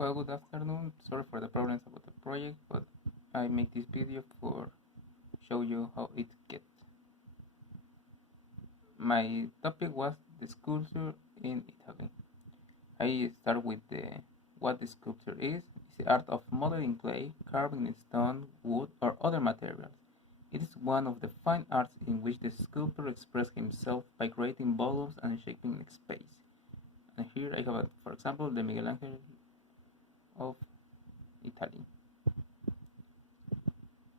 Well, good afternoon. Sorry for the problems about the project, but I make this video for show you how it gets. My topic was the sculpture in Italy. I start with what the sculpture is. It's the art of modeling clay, carving in stone, wood, or other materials. It is one of the fine arts in which the sculptor expresses himself by creating volumes and shaping space. And here I have, for example, the Miguel Angel of Italy.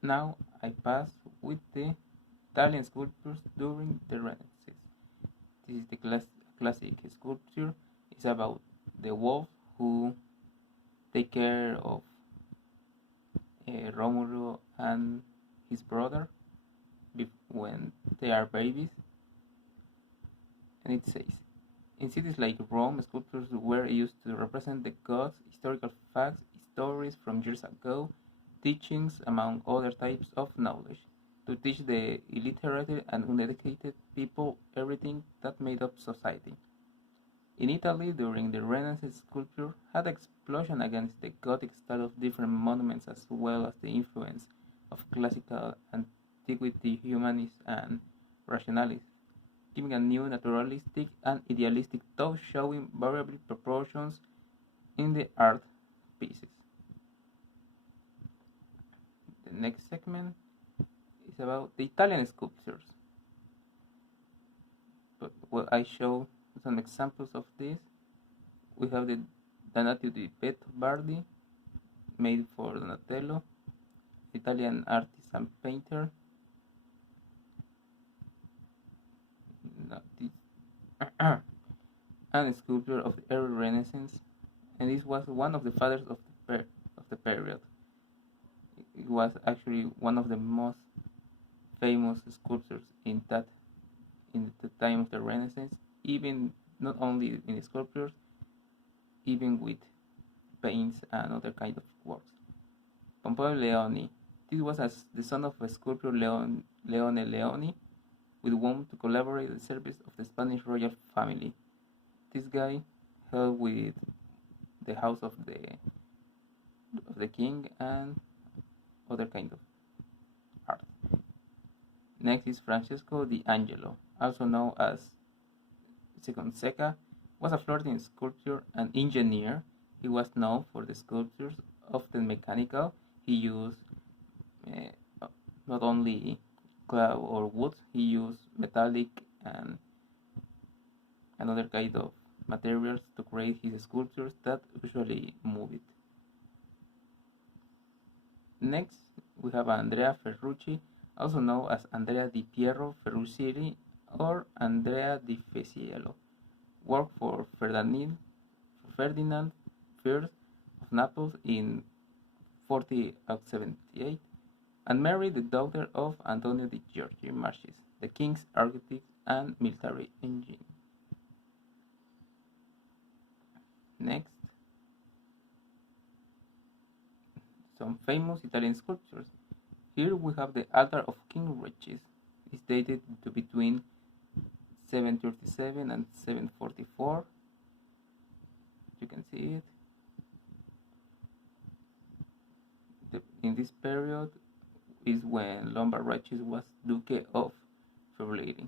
Now I pass with the Italian sculptures during the Renaissance. This is the classic sculpture. It's about the wolf who take care of Romulo and his brother when they are babies. And it says, in cities like Rome, sculptures were used to represent the gods, historical facts, stories from years ago, teachings, among other types of knowledge, to teach the illiterate and uneducated people everything that made up society. In Italy, during the Renaissance, sculpture had an explosion against the Gothic style of different monuments as well as the influence of classical antiquity, humanists, and rationalists, giving a new naturalistic and idealistic tone showing variable proportions in the art pieces. The next segment is about the Italian sculptures. But well, I show some examples of this. We have the Donatio di Bardi, made for Donatello, Italian artist and painter. And a sculptor of the early Renaissance, and this was one of the fathers of the period. It was actually one of the most famous sculptors in the time of the Renaissance, even not only in sculptures, even with paints and other kind of works. Pompeo Leoni. This was the son of a sculptor Leone Leoni, with whom to collaborate in the service of the Spanish royal family. This guy helped with the house of the king and other kind of art. Next is Francesco di Angelo, also known as Seconseca, was a Florentine sculptor and engineer. He was known for the sculptures, often mechanical. He used not only clay or wood, he used metallic and another kind of materials to create his sculptures that usually move it. Next, we have Andrea Ferrucci, also known as Andrea di Piero Ferrucci or Andrea di Fesiello, worked for Ferdinand I of Naples in 1478 and married the daughter of Antonio di Giorgi Marchis, the king's architect and military engineer. Next, some famous Italian sculptures. Here we have the altar of King Regis. It's dated to between 737 and 744. You can see it. In this period is when Lombard Regis was Duke of Friuli,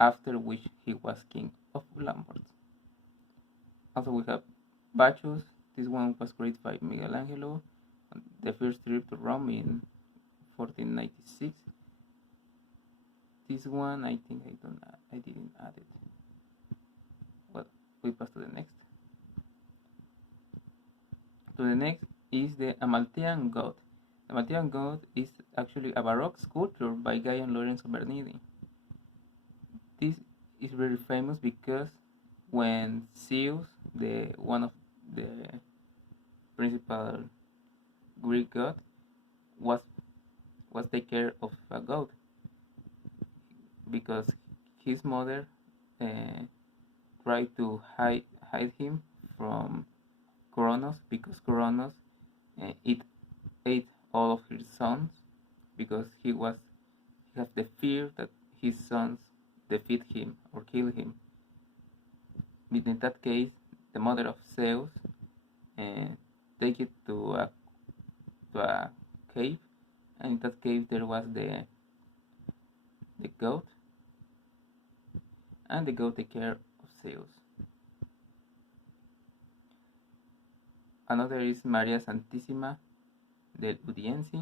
after which he was King of Lombard. Also we have Bacchus. This one was created by Michelangelo on the first trip to Rome in 1496. This one I think I didn't add it. Well, we pass to the next. To the next is the Amalthean God. The Amalthean God is actually a Baroque sculpture by Guy and Lorenzo Bernini. This is very famous because when Zeus, one of the principal Greek god, was take care of a goat because his mother tried to hide him from Kronos, because Kronos ate all of his sons because he had the fear that his sons defeat him or kill him. But in that case, the mother of Zeus take it to a cave, and in that cave there was the goat, and the goat take care of Zeus. Another is Maria Santissima del Udiense.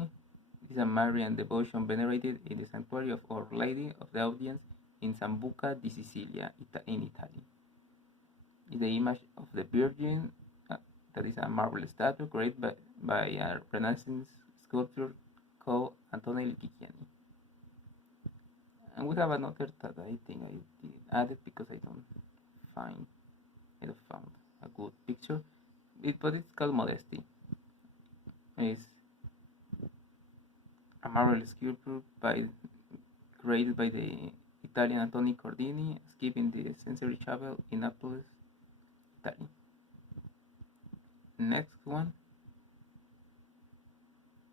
It is a Marian devotion venerated in the sanctuary of Our Lady of the Audience in Sambuca di Sicilia, in Italy. Is the image of the Virgin, that is a marble statue created by a Renaissance sculptor called Antonelli Chicchiani. And we have another that I think I did add it because I don't found a good picture. But it's called Modesty. It's a marble sculpture created by the Italian Antonio Cordini, as given the Sensory Chapel in Naples, Italy. Next one,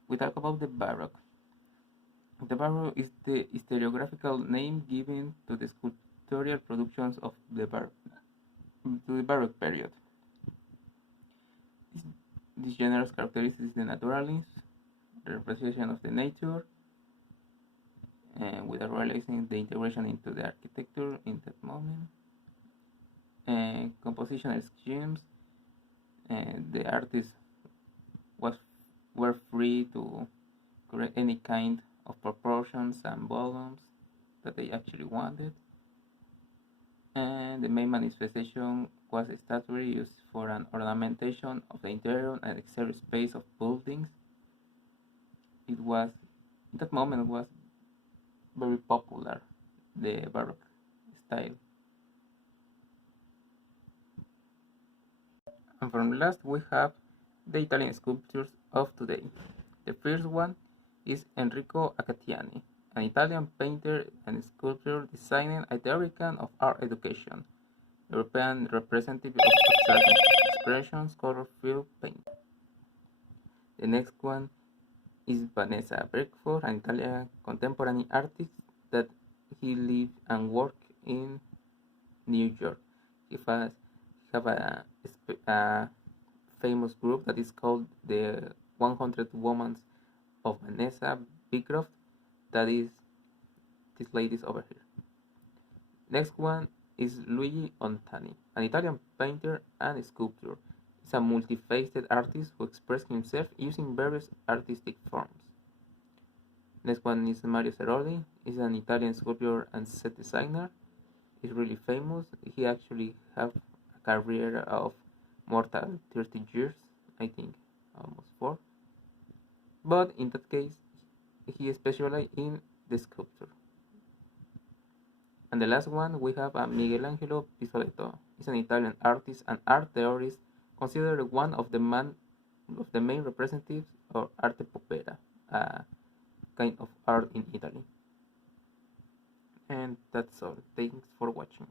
we talk about the Baroque. The Baroque is the historiographical name given to the sculptural productions of the Baroque period. This generous characteristic is the naturalism, the representation of the nature, and without realizing the integration into the architecture in that moment. And compositional schemes, and the artists were free to create any kind of proportions and volumes that they actually wanted. And the main manifestation was a statuary used for an ornamentation of the interior and exterior space of buildings. It was, in that moment, was very popular, the Baroque style. And from last we have the Italian sculptures of today. The first one is Enrico Acatiani, an Italian painter and sculptor designing a theoretical of art education, European representative of abstract expressions, color field painting. The next one is Vanessa Beckford, an Italian contemporary artist that he lived and worked in New York. He have a famous group that is called the 100 Women of Vanessa Beecroft. That is these ladies over here. Next one is Luigi Ontani, an Italian painter and sculptor. He's a multifaceted artist who expresses himself using various artistic forms. Next one is Mario Ceroli. He's an Italian sculptor and set designer. He's really famous. He actually have a career of more than 30 years, I think, almost 4. But in that case, he specialized in the sculpture. And the last one, we have Michelangelo Pistoletto. He's an Italian artist and art theorist, considered one of the main representatives of arte povera, a kind of art in Italy. And that's all. Thanks for watching.